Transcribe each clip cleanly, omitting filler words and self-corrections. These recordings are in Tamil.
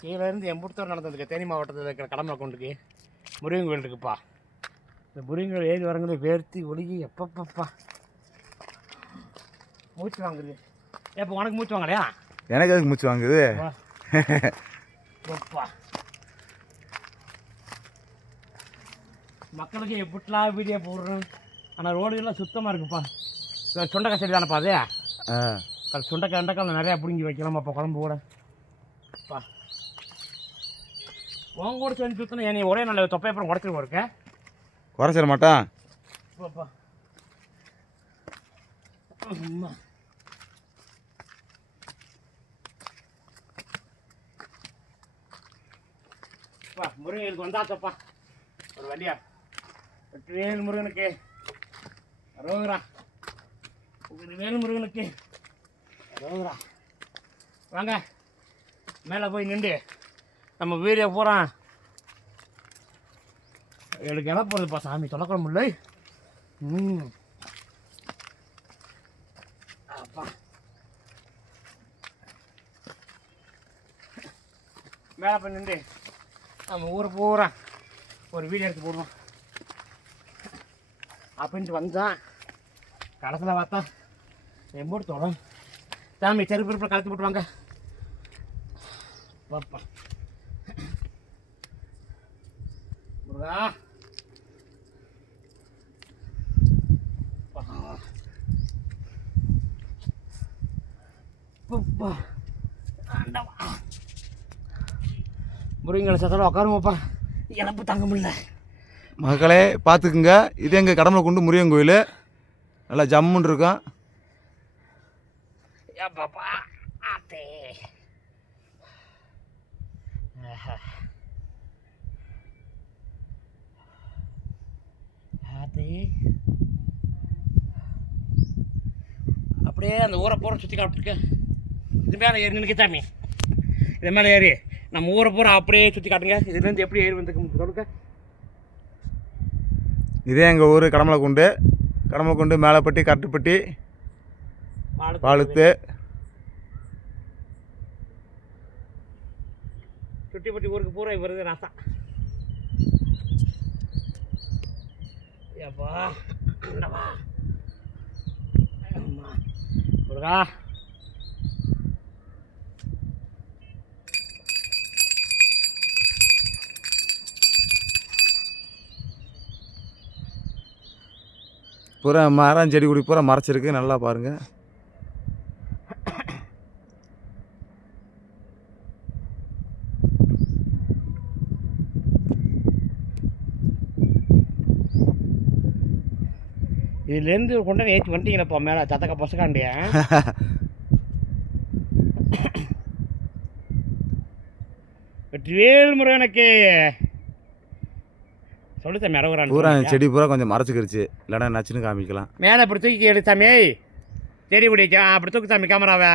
கீழேருந்து எம்புத்தூர் நடந்ததுக்கு தேனி மாவட்டத்தில் இருக்கிற கடம்பளை கொண்டுக்கு முருகன் கோயில் இருக்குப்பா. இந்த முருகன் கோயில் ஏறி வரங்களே வேர்த்தி ஒழுகி எப்பப்பப்பா மூச்சு வாங்குது. இப்போ உனக்கு மூச்சு வாங்கலையா? எனக்கு அதுக்கு மூச்சு வாங்குது. மக்களுக்கு எப்படிலாம் வீடியோ போடுறோம். ஆனால் ரோடுகள்லாம் சுத்தமாக இருக்குப்பா. சுண்டைக்காய் செடி தானேப்பா அது? சுண்டைக்காய் அண்டைக்காய் நிறையா பிடுங்கி வைக்கலாமாப்பா குழம்பு கூட. பா உன் கூட சேர்ந்து சுற்றினா நீ ஒரே நல்ல தொப்பை அப்புறம் உடச்சிருவோம் இருக்க. குறைச்சிட மாட்டான். பாப்பா முருகனுக்கு வந்தாச்சப்பா ஒரு வழியா. வேல் முருகனுக்கு ரோகரா, வேல் முருகனுக்கு ரோகரா. வாங்க மேலே போய் நின்று நம்ம வீடியோ போகிறான். எனக்கு இடம் போகுதுப்பா சாமி, சொல்லக்கூட முடியல. அப்பா மேலே போய் நின்று நம்ம ஊரை போகிறான் ஒரு வீடியோ எடுத்து போடுவோம் அப்படின்ட்டு வந்தான். கடைசியில் பார்த்தா என் போட்டு தோணும் சாமி செருப்பு இருப்பில் கலத்தி போட்டுவாங்க. பாப்பா முருகா முருகங்களை சத்தம் உட்காருங்கப்பா, இழப்பு தாங்க முடியல. மக்களே பார்த்துக்குங்க, இது எங்கள் கடம்பளை கொண்டு முருகன் கோயில். நல்லா ஜம்முன்னு இருக்கும். அப்படியே அந்த ஊரை பூரா சுற்றி காப்பிட்டுருக்கு. இது மேலே ஏறி நினைக்க சாமி, இது மேலே ஏறி நம்ம ஊரை பூரா அப்படியே சுற்றி காட்டுங்க. இதுலேருந்து எப்படி ஏறி வந்துருக்கு சொல்லுங்க. இதே எங்கள் ஊர் கடம்பளை கொண்டு மேலப்பட்டி கட்டுப்பட்டி பாலுத்து சுட்டிப்பட்டி ஊருக்கு பூரா வருது ராசா. ஏப்பா முருகா பூரா மரம் செடி கொடி பூரா மறைச்சிருக்கு. நல்லா பாருங்கள். இதுலேருந்து கொண்டு ஏற்றி வந்துட்டீங்களப்பா மேலே சத்தக்க பசக்காண்டிய. வெற்றிவேல் முருகனுக்கு சொல்லு சாமி. அரவரான் பூரா செடி பூரா கொஞ்சம் மறைச்சிக்கிருச்சு, இல்லைனா நச்சுன்னு காமிக்கலாம். மேலே அப்படி தூக்கி எடு சாமி, செடி பிடிக்க அப்படி தூக்கு சாமி கேமராவை.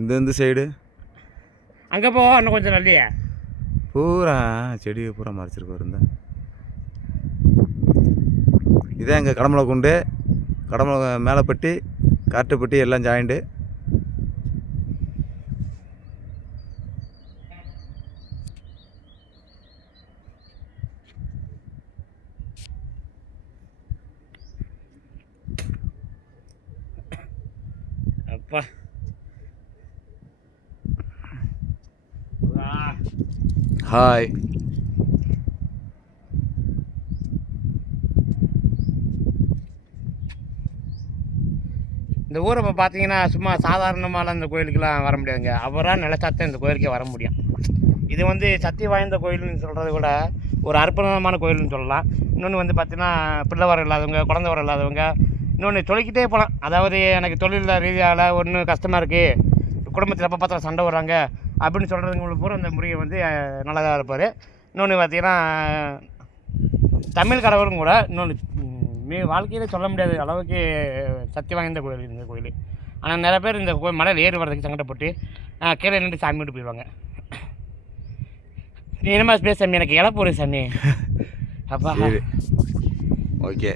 இந்த சைடு அங்கே போ, இன்னும் கொஞ்சம் நல்லியே. பூரா செடி பூரா மறைச்சிருக்கு இருந்தா. இதான் எங்கள் கடம்பளை மேலப்பட்டி காட்டுப்பட்டி எல்லாம் ஜாயிண்டு. அப்பா ஹாய். இந்த ஊரை இப்போ பார்த்தீங்கன்னா சும்மா சாதாரணமாலாம் இந்த கோயிலுக்கெல்லாம் வர முடியாதுங்க. அவராக நிலச்சாத்தான் இந்த கோயிலுக்கே வர முடியும். இது வந்து சக்தி வாய்ந்த கோயில்னு சொல்கிறத விட ஒரு அற்புதமான கோயில்னு சொல்லலாம். இன்னொன்று வந்து பார்த்தீங்கன்னா பிள்ளை வர இல்லாதவங்க, குழந்தை வர இல்லாதவங்க, இன்னொன்று சொல்லிக்கிட்டே போகலாம். அதாவது எனக்கு தொழில் ரீதியால் ஒன்று கஷ்டமாக இருக்குது, குடும்பத்தில் எப்போ பார்த்தா சண்டை வர்றாங்க அப்படின்னு சொல்கிறவங்களுக்கு பூரா இந்த முறையை வந்து நல்லதாக இருப்பார். இன்னொன்று பார்த்தீங்கன்னா தமிழ் கடவுளும் கூட இன்னொன்று வாழ்க்கையில் சொல்ல முடியாத அளவுக்கு சக்தி வாய்ந்த கோயில் இந்த கோயில். ஆனால் நிறைய பேர் இந்த மலையில் ஏறி வர்றதுக்கு சங்கடப்பட்டு கீழே நின்று சாமி விட்டு போயிடுவாங்க. நீ என்னமா பேச சாமி, எனக்கு இழப்பு ஒரு சாமி. அப்பா ஓகே.